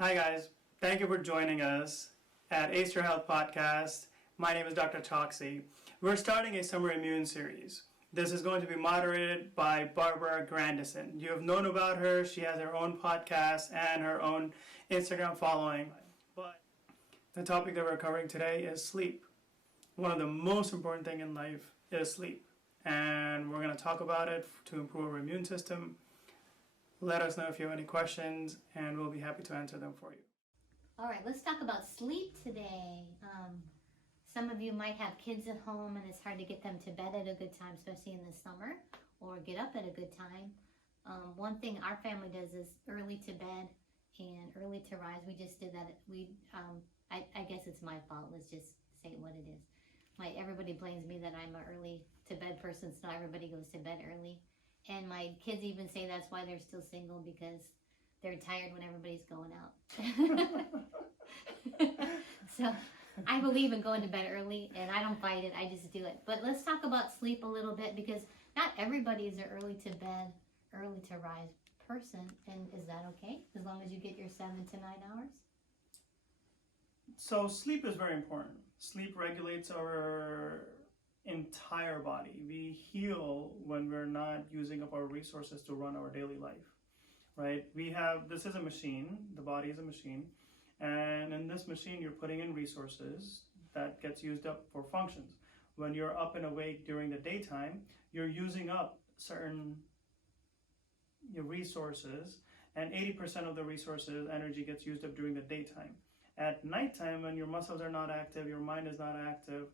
Hi guys, thank you for joining us at Ace Your Health Podcast. My name is Dr. Choksy. We're starting a summer immune series. This is going to be moderated by Barbara Grandison. You have known about her. She has her own podcast and her own Instagram following. But the topic that we're covering today is sleep. One of the most important things in life is sleep. And we're going to talk about it to improve our immune system. Let us know if you have any questions, and we'll be happy to answer them for you. All right, let's talk about sleep today. Some of you might have kids at home and it's hard to get them to bed at a good time, especially in the summer, or get up at a good time. One thing our family does is early to bed and early to rise. We just did that. I guess it's my fault. Let's just say what it is. Everybody blames me that I'm an early to bed person, so everybody goes to bed early. And my kids even say that's why they're still single, because they're tired when everybody's going out. So I believe in going to bed early, and I don't fight it. I just do it. But let's talk about sleep a little bit, because not everybody is an early to bed, early to rise person. And is that okay? As long as you get your 7 to 9 hours? So sleep is very important. Sleep regulates our entire body. We heal when we're not using up our resources to run our daily life, right? This is a machine. The body is a machine. And in this machine, you're putting in resources that gets used up for functions. When you're up and awake during the daytime, you're using up certain your resources, and 80% of the resources, energy, gets used up during the daytime. At nighttime, when your muscles are not active, your mind is not active,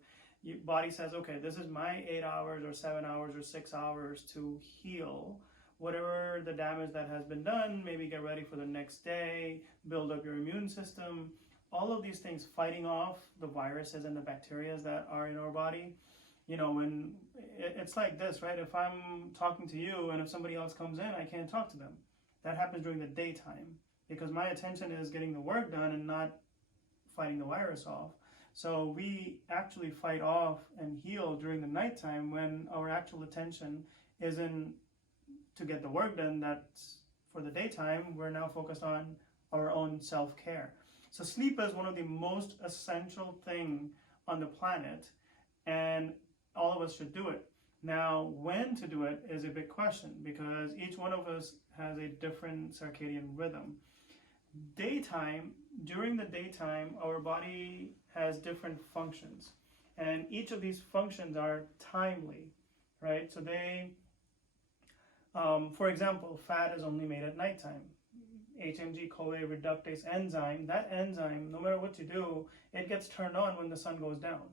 your body says, okay, this is my 8 hours or 7 hours or 6 hours to heal whatever the damage that has been done, maybe get ready for the next day, build up your immune system, all of these things, fighting off the viruses and the bacteria that are in our body. You know, when it's like this, right? If I'm talking to you and if somebody else comes in, I can't talk to them. That happens during the daytime because my attention is getting the work done and not fighting the virus off. So we actually fight off and heal during the nighttime when our actual attention isn't to get the work done. That's for the daytime. We're now focused on our own self-care. So sleep is one of the most essential thing on the planet, and all of us should do it. Now, when to do it is a big question because each one of us has a different circadian rhythm. During the daytime, our body has different functions, and each of these functions are timely, right? So for example, fat is only made at nighttime. HMG-CoA reductase enzyme, that enzyme, no matter what you do, it gets turned on when the sun goes down,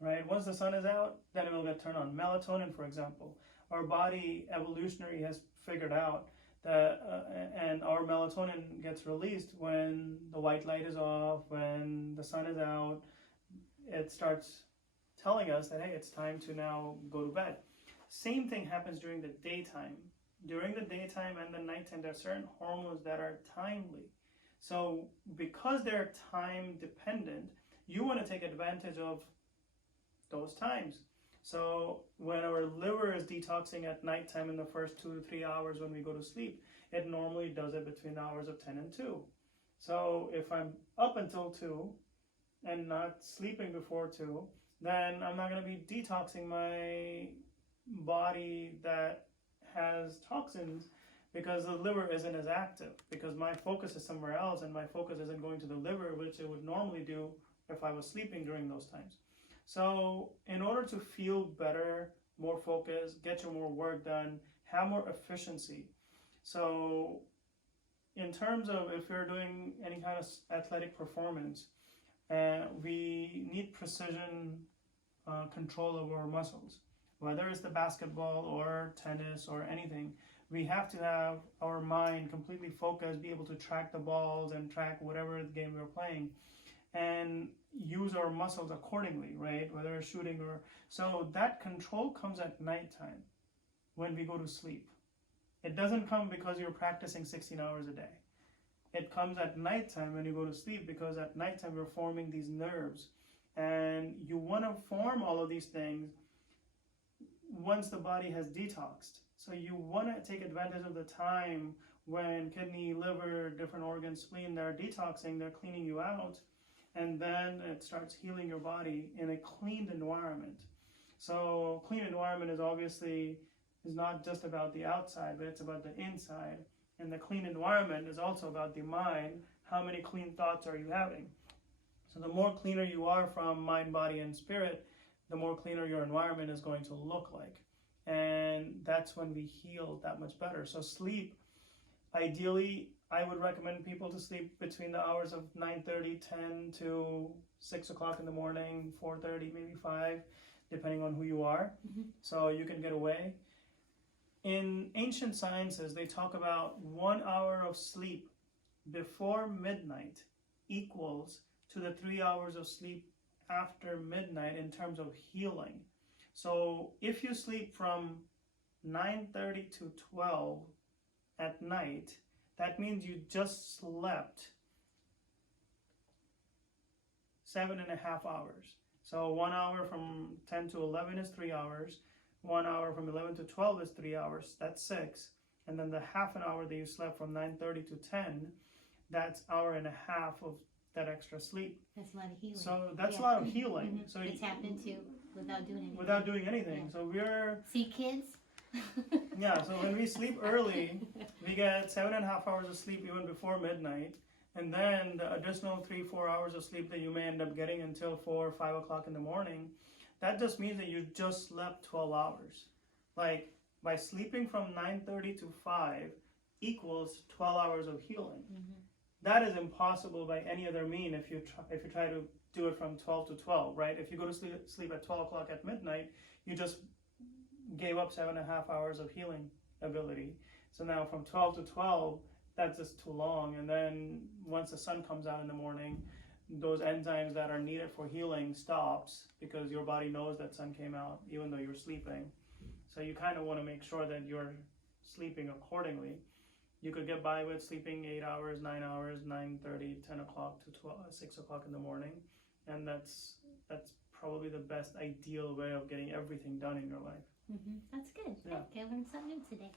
right? Once the sun is out, then it will get turned on. Melatonin, for example, our body evolutionary has figured out that, and our melatonin gets released when the white light is off, when the sun is out. It starts telling us that, hey, it's time to now go to bed. Same thing happens during the daytime. During the daytime and the nighttime, there are certain hormones that are timely. So because they're time dependent, you want to take advantage of those times. So when our liver is detoxing at nighttime in the first 2 to 3 hours when we go to sleep, it normally does it between the hours of 10 and 2. So if I'm up until 2 and not sleeping before 2, then I'm not going to be detoxing my body that has toxins because the liver isn't as active, because my focus is somewhere else and my focus isn't going to the liver, which it would normally do if I was sleeping during those times. So in order to feel better, more focused, get your more work done, have more efficiency. So in terms of if you're doing any kind of athletic performance, we need precision control over our muscles. Whether it's the basketball or tennis or anything, we have to have our mind completely focused, be able to track the balls and track whatever the game we're playing, and use our muscles accordingly, right? Whether it's shooting or... So that control comes at nighttime when we go to sleep. It doesn't come because you're practicing 16 hours a day. It comes at nighttime when you go to sleep, because at nighttime we're forming these nerves. And you want to form all of these things once the body has detoxed. So you want to take advantage of the time when kidney, liver, different organs, spleen, they're detoxing, they're cleaning you out, and then it starts healing your body in a cleaned environment. So clean environment is obviously is not just about the outside, but it's about the inside. And the clean environment is also about the mind. How many clean thoughts are you having? So the more cleaner you are from mind, body, and spirit, the more cleaner your environment is going to look like. And that's when we heal that much better. So sleep, ideally, I would recommend people to sleep between the hours of 9:30, 10 to 6 o'clock in the morning, 4:30, maybe 5, depending on who you are. So you can get away. In ancient sciences, they talk about 1 hour of sleep before midnight equals to the 3 hours of sleep after midnight in terms of healing. So if you sleep from 9:30 to 12 at night, that means you just slept 7.5 hours. So 1 hour from 10 to 11 is 3 hours. 1 hour from 11 to 12 is 3 hours. That's 6. And then the half an hour that you slept from 9:30 to 10, that's 1.5 hours of that extra sleep. That's a lot of healing. So that's a lot of healing. So it's happened to without doing anything. Without doing anything. So we're... See, kids? Yeah, so when we sleep early, we get 7.5 hours of sleep even before midnight. And then the additional 3-4 hours of sleep that you may end up getting until 4 or 5 o'clock in the morning, that just means that you just slept 12 hours. Like, by sleeping from 9:30 to 5 equals 12 hours of healing. That is impossible by any other mean if you try to do it from 12 to 12, right? If you go to sleep at 12 o'clock at midnight, you just gave up 7.5 hours of healing ability. So now from 12 to 12, that's just too long. And then once the sun comes out in the morning, those enzymes that are needed for healing stops because your body knows that sun came out even though you're sleeping. So you kind of want to make sure that you're sleeping accordingly. You could get by with sleeping 8 hours, 9 hours, 9:30, 10 o'clock to 6 o'clock in the morning. And that's probably the best ideal way of getting everything done in your life. That's good. Yeah. Okay, I learned something new today.